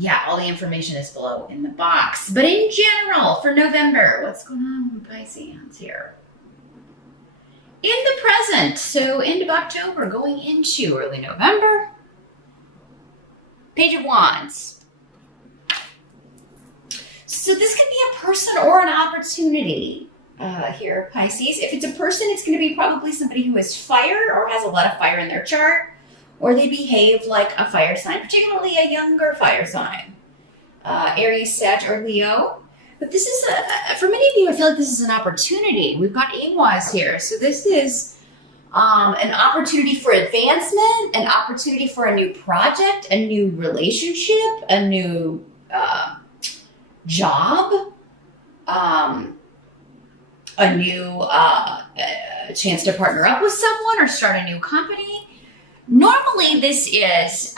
Yeah, all the information is below in the box. But in general, for November, what's going on with Pisceans here? In the present, so end of October, going into early November. Page of Wands. So this could be a person or an opportunity here, Pisces. If it's a person, it's going to be probably somebody who is fire or has a lot of fire in their chart, or they behave like a fire sign, particularly a younger fire sign. Aries, Sag, or Leo. But this is, for many of you, I feel like this is an opportunity. We've got Awas here. So this is an opportunity for advancement, an opportunity for a new project, a new relationship, a new job, a new chance to partner up with someone or start a new company. Normally, this is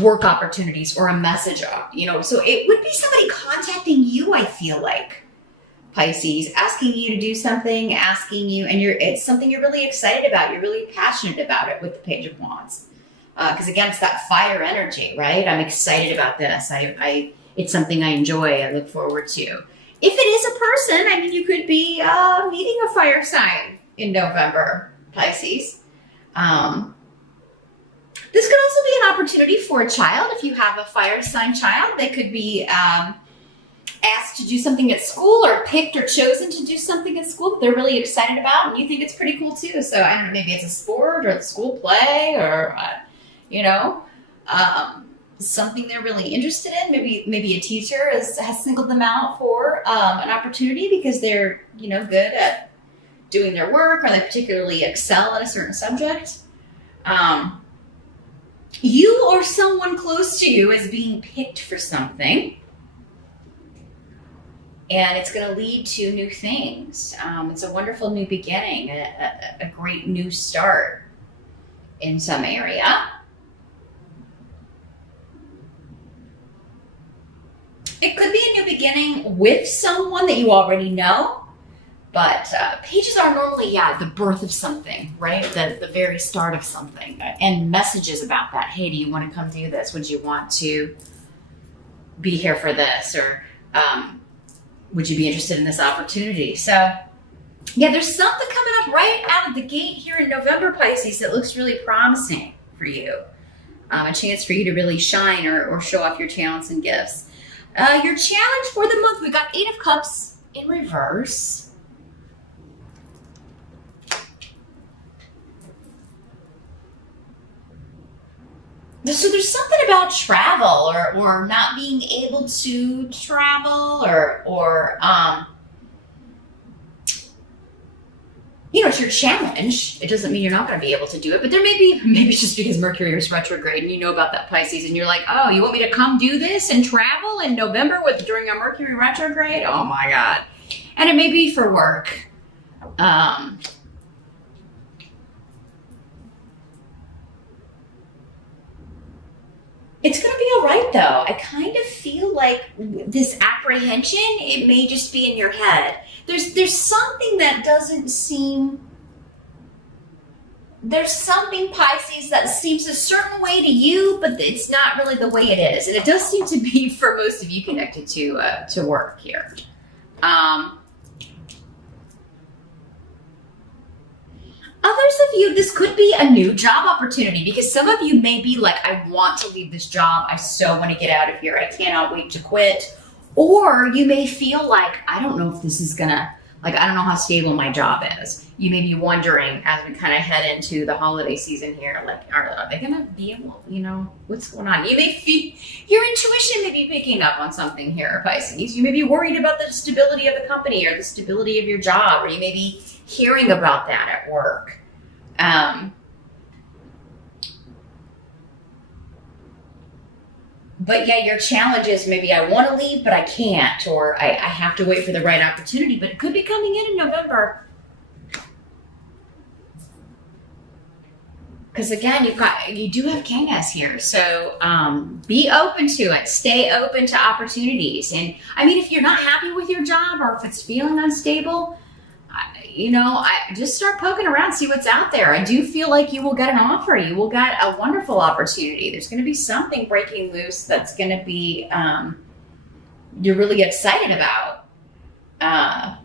work opportunities or a message, so it would be somebody contacting you, I feel like, Pisces, asking you to do something, asking you, and it's something you're really excited about. You're really passionate about it with the Page of Wands. Because again, it's that fire energy, right? I'm excited about this. It's something I enjoy. I look forward to. If it is a person, I mean, you could be meeting a fire sign in November, Pisces. This could also be an opportunity for a child. If you have a fire sign child, they could be asked to do something at school or picked or chosen to do something at school that they're really excited about, and you think it's pretty cool too. So I don't know, maybe it's a sport or the school play or, something they're really interested in. Maybe a teacher has singled them out for an opportunity because they're, good at doing their work, or they particularly excel at a certain subject. You or someone close to you is being picked for something, and it's going to lead to new things. It's a wonderful new beginning, a great new start in some area. It could be a new beginning with someone that you already know. But pages are normally, the birth of something, right? The very start of something. And messages about that. Hey, do you want to come do this? Would you want to be here for this? Or would you be interested in this opportunity? So, there's something coming up right out of the gate here in November, Pisces, that looks really promising for you. A chance for you to really shine or show off your talents and gifts. Your challenge for the month, we got 8 of Cups in reverse. So there's something about travel or not being able to travel or it's your challenge. It doesn't mean you're not going to be able to do it, but there maybe it's just because Mercury is retrograde and you know about that, Pisces, and you're like, oh, you want me to come do this and travel in November during a Mercury retrograde? Oh my God. And it may be for work. It's going to be all right, though. I kind of feel like this apprehension, it may just be in your head. There's something that doesn't seem... There's something, Pisces, that seems a certain way to you, but it's not really the way it is. And it does seem to be, for most of you, connected to work here. Others of you, this could be a new job opportunity, because some of you may be like, I want to leave this job. I so want to get out of here. I cannot wait to quit. Or you may feel like, I don't know if this is gonna, I don't know how stable my job is. You may be wondering as we kind of head into the holiday season here, are they gonna be able, what's going on? You may feel, your intuition may be picking up on something here, Pisces. You may be worried about the stability of the company or the stability of your job, or you may be hearing about that at work. But your challenge is maybe I want to leave, but I can't, or I have to wait for the right opportunity, but it could be coming in November. Because again, you do have Kangas here. So be open to it. Stay open to opportunities. And I mean, if you're not happy with your job or if it's feeling unstable, I just start poking around, see what's out there. I do feel like you will get an offer. You will get a wonderful opportunity. There's going to be something breaking loose that's going to be, you're really excited about. I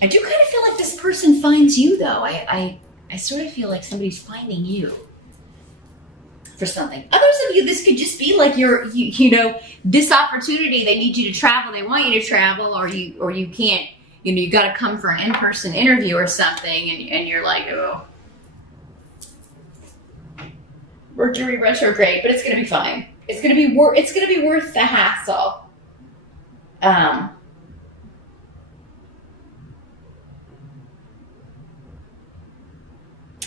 do kind of feel like this person finds you, though. I sort of feel like somebody's finding you for something. Others of you, this could just be like this opportunity. They need you to travel. They want you to travel, or you can't. You got to come for an in-person interview or something, and you're like, oh, Mercury retrograde, but it's gonna be fine. It's gonna be worth the hassle.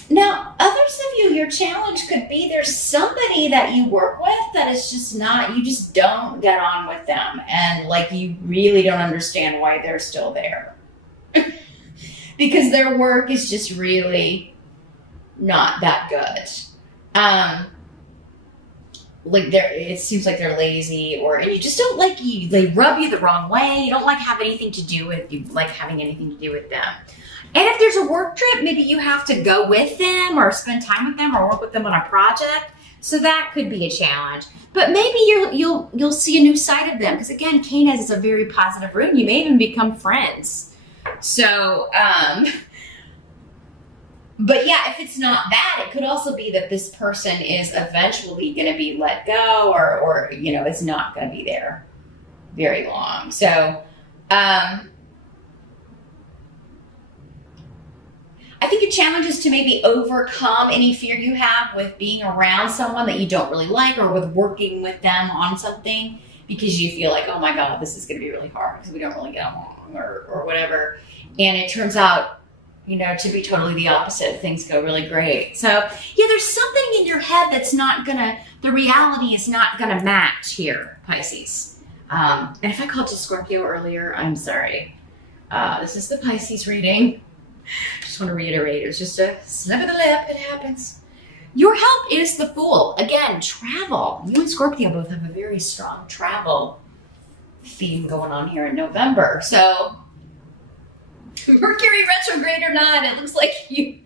Now, others of you, your challenge could be there's somebody that you work with that is just not, you just don't get on with them. And like, you really don't understand why they're still there. Because their work is just really not that good. It seems like they're lazy, or you just don't like you. They rub you the wrong way. You don't like having anything to do with them. And if there's a work trip, maybe you have to go with them or spend time with them or work with them on a project. So that could be a challenge. But maybe you'll see a new side of them, because again, Canis is a very positive rune. You may even become friends. So, but yeah, if it's not that, it could also be that this person is eventually going to be let go, or it's not going to be there very long. So, I think a challenge is to maybe overcome any fear you have with being around someone that you don't really like, or with working with them on something, because you feel like, oh my God, this is going to be really hard because we don't really get along, or whatever. And it turns out, to be totally the opposite. Things go really great. So yeah, there's something in your head that's the reality is not gonna match here, Pisces. And if I called you Scorpio earlier, I'm sorry. This is the Pisces reading. Just want to reiterate, it's just a snap of the lip, it happens. Your help is the Fool. Again, travel. You and Scorpio both have a very strong travel theme going on here in November. So, Mercury retrograde or not, it looks like you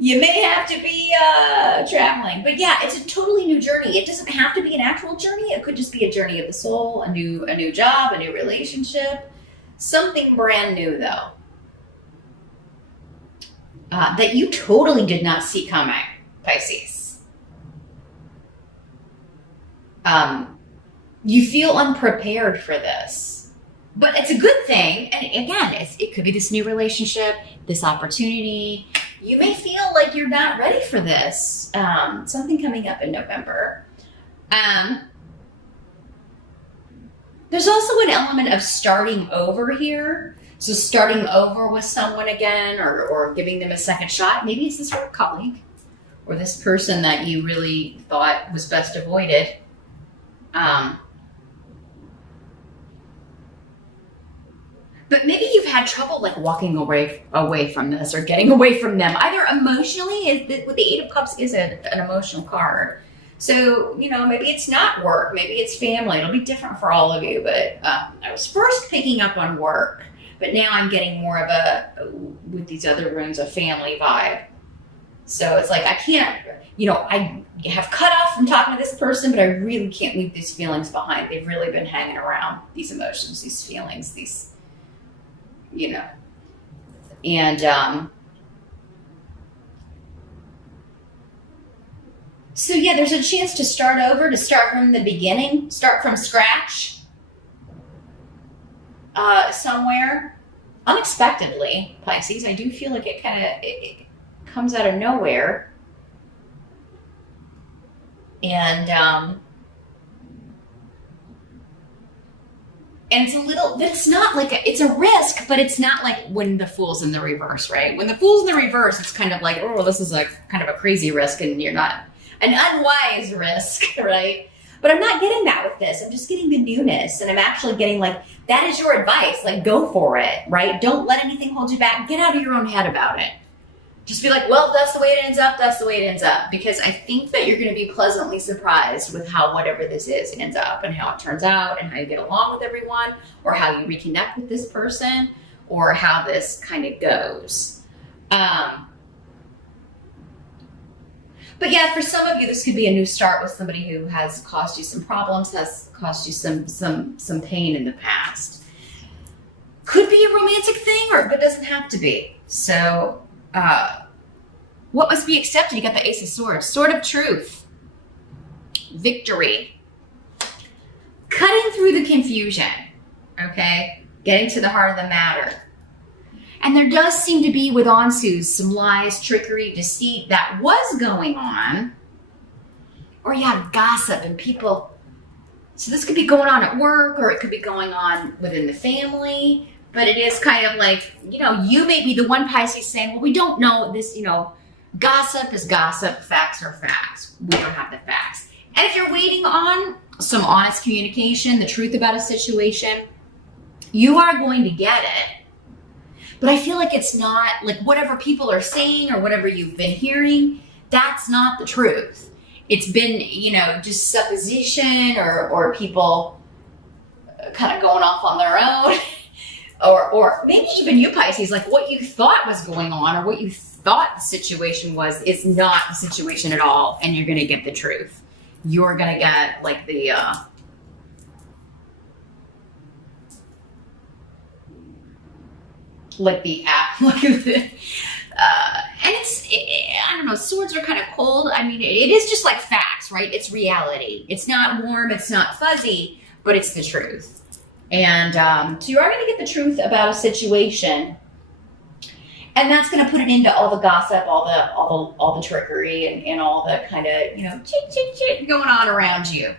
may have to be traveling. But yeah, it's a totally new journey. It doesn't have to be an actual journey. It could just be a journey of the soul, a new job, a new relationship. Something brand new, though. That you totally did not see coming, Pisces. You feel unprepared for this, but it's a good thing. And again, it could be this new relationship, this opportunity. You may feel like you're not ready for this. Something coming up in November. There's also an element of starting over here. So starting over with someone again, or giving them a second shot. Maybe it's this work colleague, or this person that you really thought was best avoided. But maybe you've had trouble like walking away from this, or getting away from them, either emotionally. With the Eight of Cups is an emotional card. So, maybe it's not work, maybe it's family. It'll be different for all of you. But I was first picking up on work. But now I'm getting more of with these other runes, a family vibe. So it's like, I can't, I have cut off from talking to this person, but I really can't leave these feelings behind. They've really been hanging around, these emotions, these feelings, these, and, so yeah, there's a chance to start over, to start from the beginning, start from scratch. Somewhere unexpectedly, Pisces. I do feel like it comes out of nowhere, and it's not like it's a risk, but it's not like when the Fool's in the reverse, right? When the Fool's in the reverse, it's kind of like, oh, this is like kind of a crazy risk, and you're not an unwise risk, right? But I'm not getting that with this. I'm just getting the newness. And I'm actually getting like, that is your advice. Like, go for it, right? Don't let anything hold you back. Get out of your own head about it. Just be like, well, that's the way it ends up. That's the way it ends up. Because I think that you're going to be pleasantly surprised with how whatever this is ends up, and how it turns out, and how you get along with everyone, or how you reconnect with this person, or how this kind of goes. But yeah, for some of you, this could be a new start with somebody who has caused you some problems, has caused you some pain in the past. Could be a romantic thing, but it doesn't have to be. So, what must be accepted? You got the Ace of Swords, Sword of Truth, victory, cutting through the confusion, okay? Getting to the heart of the matter. And there does seem to be with Ansu some lies, trickery, deceit that was going on. Or you have gossip and people. So this could be going on at work, or it could be going on within the family. But it is kind of like, you may be the one Pisces saying, well, we don't know this, gossip is gossip, facts are facts. We don't have the facts. And if you're waiting on some honest communication, the truth about a situation, you are going to get it. But I feel like it's not, like whatever people are saying or whatever you've been hearing, that's not the truth. It's been, just supposition or people kind of going off on their own. or maybe even you, Pisces, like what you thought was going on or what you thought the situation was is not the situation at all. And you're going to get the truth. You're going to get like the... and I don't know, swords are kind of cold. I mean, it is just like facts, right? It's reality. It's not warm, it's not fuzzy, but it's the truth. And so you are going to get the truth about a situation, and that's going to put it into all the gossip, all the trickery, and all the kind of chit going on around you.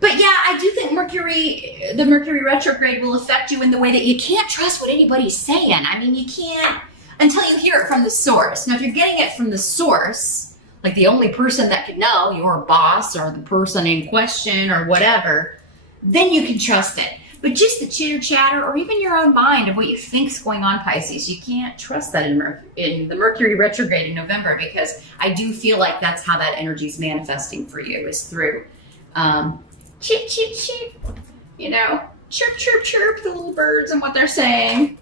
But yeah, I do think the Mercury retrograde will affect you in the way that you can't trust what anybody's saying. I mean, you can't until you hear it from the source. Now, if you're getting it from the source, like the only person that could know, your boss or the person in question or whatever, then you can trust it. But just the chitter chatter or even your own mind of what you think's going on, Pisces, you can't trust that in the Mercury retrograde in November, because I do feel like that's how that energy is manifesting for you, is through chip, chip, chip, chirp, chirp, chirp, the little birds and what they're saying.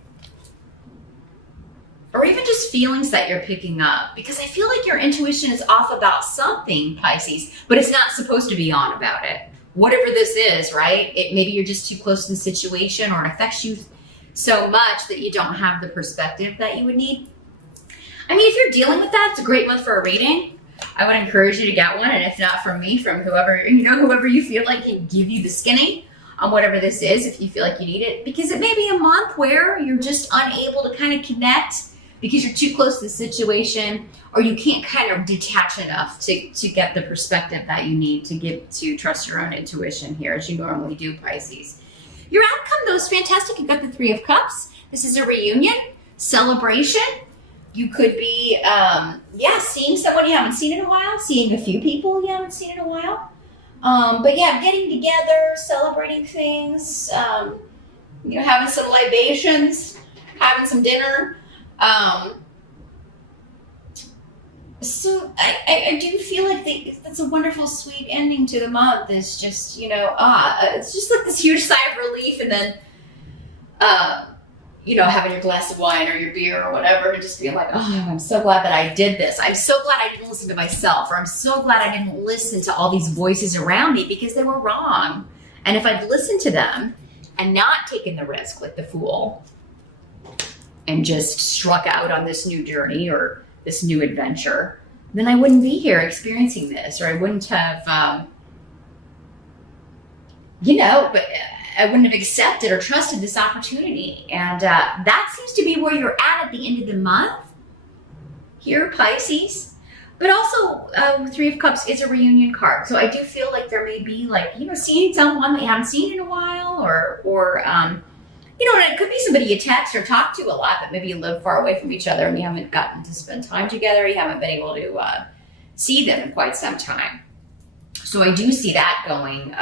Or even just feelings that you're picking up. Because I feel like your intuition is off about something, Pisces, but it's not supposed to be on about it. Whatever this is, right? Maybe you're just too close to the situation, or it affects you so much that you don't have the perspective that you would need. I mean, if you're dealing with that, it's a great month for a reading. I would encourage you to get one, and if not from me, from whoever you feel like can give you the skinny on whatever this is, if you feel like you need it, because it may be a month where you're just unable to kind of connect because you're too close to the situation, or you can't kind of detach enough to get the perspective that you need to trust your own intuition here, as you normally do, Pisces. Your outcome, though, is fantastic. You got the Three of Cups. This is a reunion, celebration. You could be, seeing someone you haven't seen in a while, seeing a few people you haven't seen in a while. But yeah, getting together, celebrating things, having some libations, having some dinner. So I do feel like that's a wonderful, sweet ending to the month. It's just, it's just like this huge sigh of relief, and then, having your glass of wine or your beer or whatever, and just being like, oh, I'm so glad that I did this. I'm so glad I didn't listen to myself, or I'm so glad I didn't listen to all these voices around me because they were wrong. And if I'd listened to them and not taken the risk like the fool and just struck out on this new journey or this new adventure, then I wouldn't be here experiencing this, or I wouldn't have, but I wouldn't have accepted or trusted this opportunity. And that seems to be where you're at the end of the month here, Pisces. But also, Three of Cups is a reunion card. So I do feel like there may be seeing someone that you haven't seen in a while, or and it could be somebody you text or talk to a lot, but maybe you live far away from each other and you haven't gotten to spend time together. You haven't been able to see them in quite some time. So I do see that going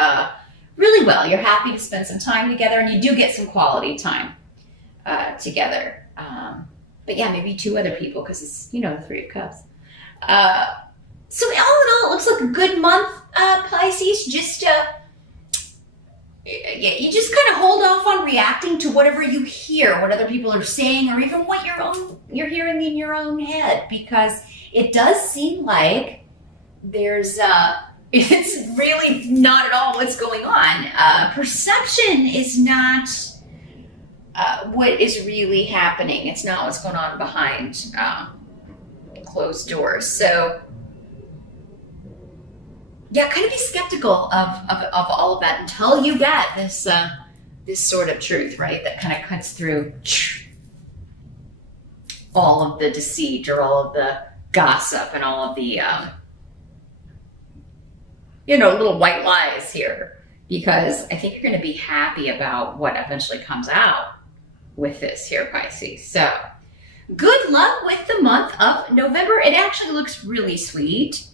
really well. You're happy to spend some time together, and you do get some quality time together. But yeah, maybe two other people, because it's, the Three of Cups. So all in all, it looks like a good month, Pisces. Just You just kind of hold off on reacting to whatever you hear, what other people are saying, or even what you're hearing in your own head, because it does seem like there's it's really not at all what's going on. Perception is not what is really happening. It's not what's going on behind closed doors. So yeah, kind of be skeptical of all of that until you get this this sort of truth, right? That kind of cuts through all of the deceit or all of the gossip and all of the little white lies here. Because I think you're going to be happy about what eventually comes out with this here, Pisces. So good luck with the month of November. It actually looks really sweet.